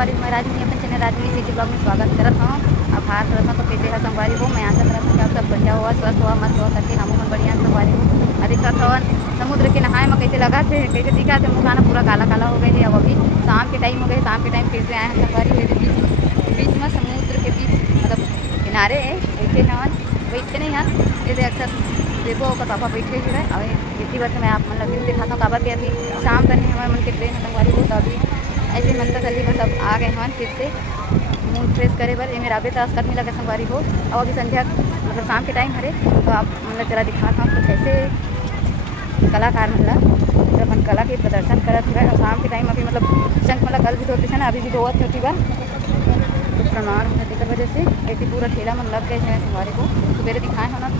संगवारी मैं राजनी अपन चैनल राजनी city blog में स्वागत करत हूँ। अब हाथ करत हूँ तो कैसे है संगवारी हो। मैं आशा करत हूँ कि आप सब बढ़िया हुआ, स्वस्थ हुआ, मस्त हुआ करके हम मन बढ़िया संगवारी हो। अधिकतर हवन समुद्र के नहाए में कैसे लगा थे, कैसे दिखा थे, मुँह खाना पूरा काला काला हो गए है। अब अभी शाम के टाइम हो गए, शाम के टाइम फिर से आए हैं संगवारी हुए बीच में समुद्र के बीच मतलब किनारे बैठे हवन बैठते नहीं हैं जैसे अक्सर देखो ओकर पापा बैठे हुए हैं। और इसी बात मैं आप मन लगे दिखाता हूँ काबर के अभी शाम करने हमारे मन के ट्रेन है संगवारी हो। तो अभी ऐसे मन तक गली में सब आ गए हैं फिर से मूड फ्रेश करे बर मेरा आबे तो अस्कट नहीं लगे संगवारी हो। और अभी संध्या मतलब शाम के टाइम हरे तो आप मतलब जरा दिखाता हूँ कुछ ऐसे कलाकार मतलब जब अपन कला के प्रदर्शन करत हुए। और शाम के टाइम अभी मतलब शंख मतलब कल भी तो होती है ना, अभी भी धोवत होती बा कुछ प्रमाण होने की वजह से ऐसी पूरा ठेला मन लग गए हैं संगवारी को। सवेरे दिखाए हैं ना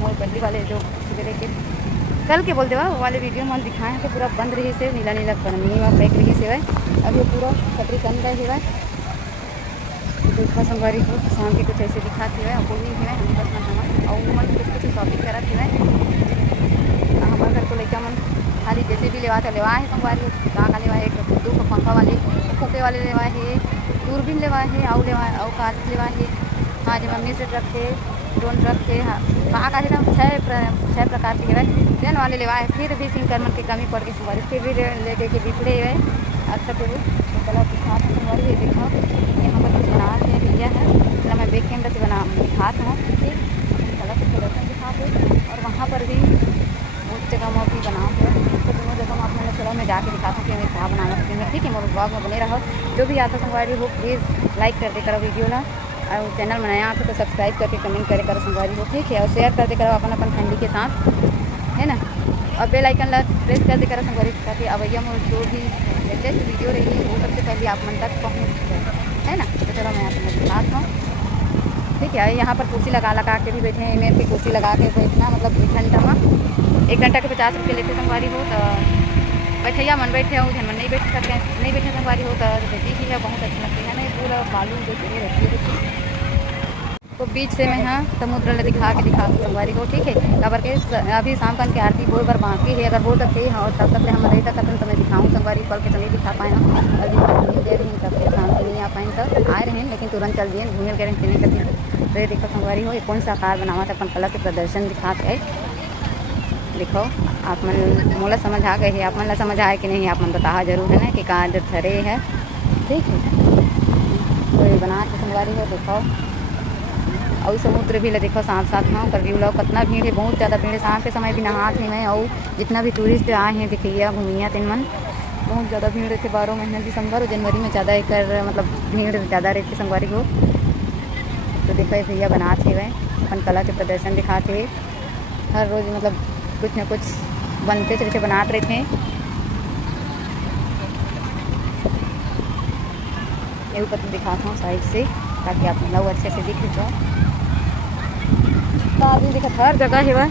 मोर बल्ली वाले जो सवेरे के कल के बोलते वो वाले वीडियो में दिखाए हैं कि पूरा बंद रही से नीला नीला पन्नी में पैक रही से वह अब ये पूरा खतरी कन रहे हुआ देखा संगवारी को। शाम के कुछ ऐसे दिखाते हुए कोई नहीं है हम बस ना और मन कुछ कुछ शॉपिंग करत हुए हमारे घर को लेकर मन खाली जैसे भी लेवा था लेवा है संगवारी कहाँ का लेवा है। एक दो पंखा वाले फूके वाले लेवा है, दूरबीन लेवा है, आउ लेवा आउ काज लेवा है। हाँ जो मम्मी से रखे ड्रोन रखे हाँ कहाँ का एकदम छः प्रकार के है देन वाले लेवा है। फिर भी सिंकर की कमी पड़ गई संगवारी फिर भी लेके के बिखरे हुए अच्छा फिर कला के साथ संगवारी देखो यहाँ पर कुछ बना रहे हैं भैया है चला मैं बैक कैमरा से बना दिखाता हूँ कला के प्रदर्शन दिखाते। और वहाँ पर भी उस जगह में भी बना हुआ तो दोनों जगह में आपने चलो मैं जाके दिखाता हूँ कि मैं क्या बनाना सकती हूँ। ठीक है मोर ब्लॉग में बने रहो। जो भी आता संगवारी हो प्लीज़ लाइक कर दे करो वीडियो ना और चैनल में नया आप तो सब्सक्राइब करके कमेंट करे करो संगवारी हो। ठीक है और शेयर कर दे करो अपन अपन फैमिली के साथ है ना। और बेल आइकन ला प्रेस कर दे करो संगवारी ताकि अवैया में जो भी लेटेस्ट वीडियो रहेगी वो सबसे पहले आप मन तक पहुँच जाए है ना। तो चलो मैं आपको दिखाता हूँ। ठीक है यहाँ पर कुर्सी लगा के भी बैठे हैं इमेज की कुर्सी लगा के बैठना मतलब 1 घंटा के 50 रुपये लेते संगवारी हो। तो बैठैया मन बैठे हो जन मन नहीं बैठ सकते नहीं बैठे संगवारी हो तो बैठी ही है बहुत अच्छी लगती है ना पूरा बालू जैसे रहती है। तो बीच से मैं हाँ समुद्र ले दिखा संगवारी हो। ठीक है खबर के अभी शाम का की आरती कोई बार बाकी है अगर हो सकते हैं और तब तक हम नहीं सकते तो मैं दिखाऊँ संगवारी कल के तो नहीं दिखा पाए ना अभी दे रही तब शाम को नहीं आ पाए तो आए रहे लेकिन तुरंत चल दिए घूमे करें नहीं करती तो ये देखो संगवारी हो ये कौन सा आकार बनावा था अपन कला के प्रदर्शन दिखा के देखो आप मन मोला समझ आ गए है आप मन ला समझ आए कि नहीं आप मन बताहा जरूर है ना कि कहाँ जो थरे है। ठीक है तो ये बना के संगवारी हो देखो और समुद्र भी ले देखो साथ साथ में कर लो कितना भीड़ है बहुत ज़्यादा भीड़ है। शाम के समय भी नहात है मैं और जितना भी टूरिस्ट आए हैं दिखिए घूमिया तीन मन बहुत ज़्यादा भीड़ रहती 12 महीने दिसंबर और जनवरी में ज़्यादा एक मतलब भीड़ ज़्यादा रहती संगवारी को। तो देखो भैया बनाते हुए अपन कला के प्रदर्शन दिखाते हर रोज़ मतलब कुछ न कुछ बनते चलते बनाते रहते हैं। ये ऊपर दिखाता हूँ साइड से ताकि आप लोग अच्छे से दिख जाओ। तो आदमी देखा हर जगह है वह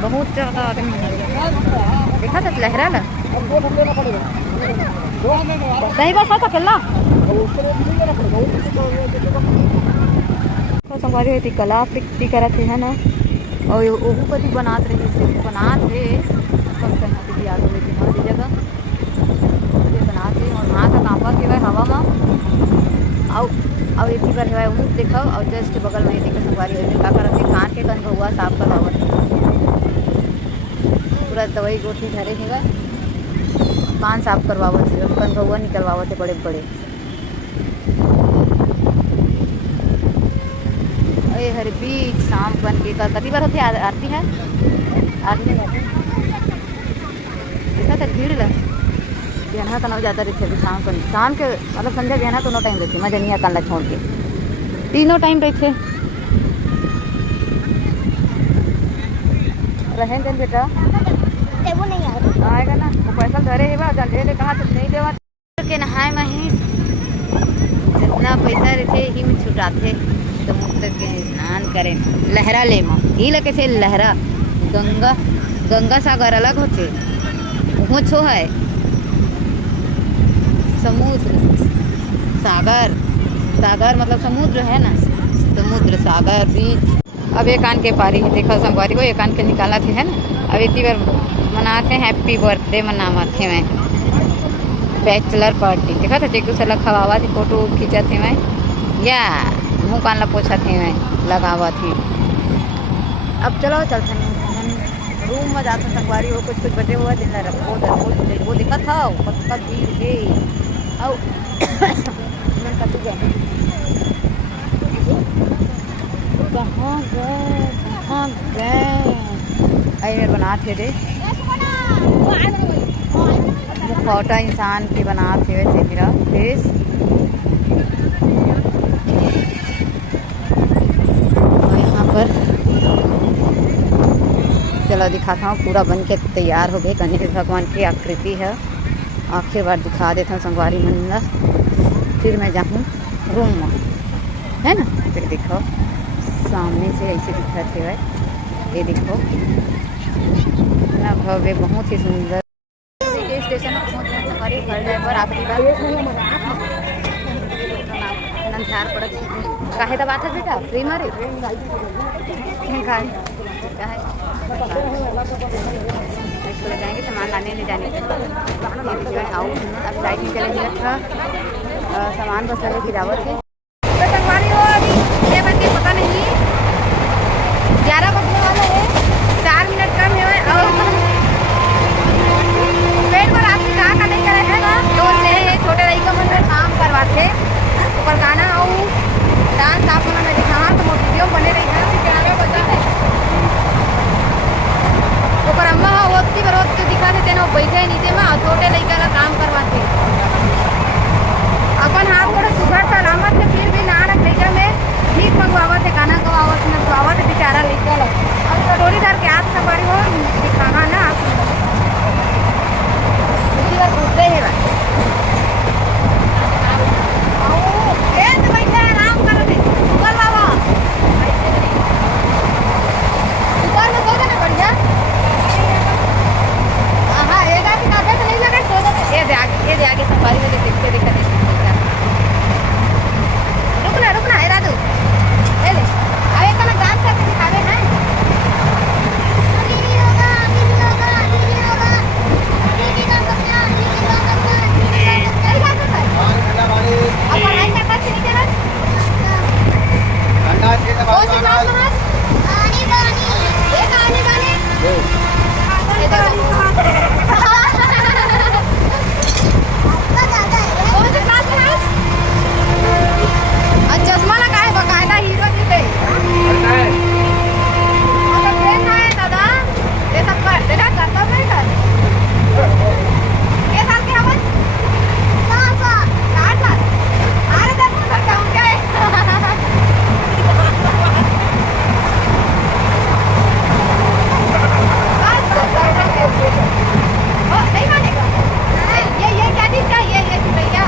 बहुत ज़्यादा आदमी देखा था लहरा ला नहीं बस आता कल्ला संगवारी होती कला प्रकृति करत है ना और वो पर भी बनाते रहे बनाते कब कहाँ भी याद होती हमारी जगह बनाते और वहाँ का कांपा के हुआ हवा में और एक ही बार है ऊँट देखो और जस्ट बगल में देखो संगवारी का करते कान के कन हुआ साफ करवावत पूरा दवाई गोटी धरे हुआ कान साफ करवावत कन हुआ निकलवावत है बड़े बड़े अरे हर बीच शाम बन के कभी बार होती आरती है आरती देखा था भीड़ ल बिहाना तो नहीं ज़्यादा रहते अभी शाम के मतलब संध्या बिहाना दोनों टाइम रहते मैं जनिया कान ला छोड़ के तीनों टाइम रहते रहेंगे बेटा वो नहीं आएगा ना वो पैसा धरे है दे कहाँ से नहीं देवा के नहाए में ही जितना पैसा रहते ही में छुटाते समुद्र के स्नान करें लहरा ले माँ ही लगे थे लहरा गंगा सागर अलग होते वो छो है समुद्र सागर सागर मतलब समुद्र है ना समुद्र सागर बीच। अब एक कान के पारी है देखो संगवारी को एक कान के निकाला थे है ना। अब इतनी बार मनाते हैं हैप्पी बर्थडे मनावा थे मैं बैचलर पार्टी देखा था चेकू से लखवावा थी फोटो खींचा थे मैं या मुँह कान ला पोछा थे मैं लगावा थी। अब चलो चलते हैं रूम में जाते संगवारी हो कुछ बचे हुआ दिन ला रखो वो दिक्कत था पक्का भीड़ है और मन कट गए कहाँ गए अरे बनाते थे फोटो इंसान की बनाते हुए थे मेरा फेस और यहाँ पर चलो दिखाता हूँ पूरा बन के तैयार हो गए। गणेश भगवान की आकृति है आखिर बार दिखा देता हूँ संगवारी मंदिर फिर मैं जाऊँ रूम में है ना। फिर देखो सामने से ऐसे दिखा थे भाई ये देखो ना भव्य बहुत ही सुंदर स्टेशन में पहुँच गए संगवारी घर जाए पर आखिरी बार नंधार पड़त काहे दबात है बेटा फ्री मारे स्कूल जाएंगे सामान लाने ले जाने के आओ अब साइड में चलेंगे अच्छा सामान बस लेने की दावत है तो संगवारी हो अभी 6 बज के पता नहीं 11 बजने वाला है 4 मिनट कम है और पेट को रात में कहाँ का नहीं करेगा तो छोटे रही का मन में काम करवाते ऊपर गाना और डांस आप में दिखा तो वीडियो बने रही है बता है ऊपर अम्मा होती बरोत के दिखा देते ना बैठे नीचे में और छोटे लड़का का काम करवाते अपन हाथ बड़ा सुघर सलामत है फिर भी ना रख लड़का में ठीक मंगवावत है खाना खवावत न खवावत बेचारा लड़का ला अब कटोरी धर के आप सवारी हो दिखाना ना आप दूसरी बार पूछते हैं बस आराम करो दे ऊपर बाबा ऊपर में सो जाना बढ़िया ये आगे सफारी में देखते देखा रुकना है दादू ले ले अरे कल डांस करके दिखावे हैं दीदी होगा अब पढ़ाई करना चाहिए ना कौन सी क्लास में चश्मा लगा है बकायदा हीरो जी पे ट्रेन है दादा ये सब कर देखा करता नहीं कर ये साल के हम 4 साल अरे देखो करता हूँ क्या नहीं मानेगा ये क्या चीज का ये भैया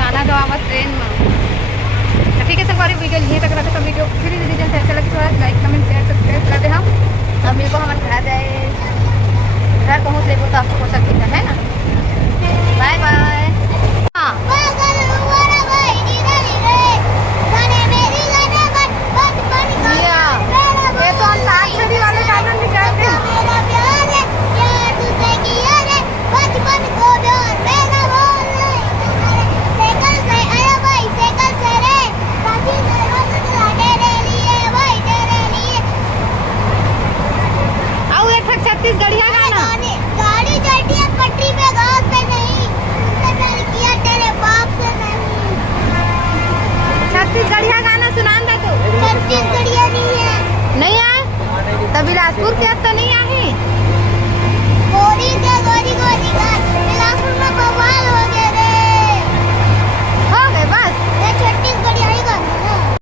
गाना गवावत ट्रेन में। ठीक है सर, हमारी वीडियो यहीं तक रखते तो वीडियो फिर रिलीजन से अच्छा लगे तो लाइक कमेंट शेयर सब्सक्राइब कर दे हम। अब मेरे को हमारे घर जाए, घर पहुँच ले तो आपको हो सकती है ना। Bye bye. हाँ ये तो अंताक्षरी वाले गाना निकाल दे। बचपन को छत्तीसगढ़िया गाना सुनान दा तो छत्तीसगढ़िया नहीं है। नहीं आए तब बिलासपुर के तो नहीं आए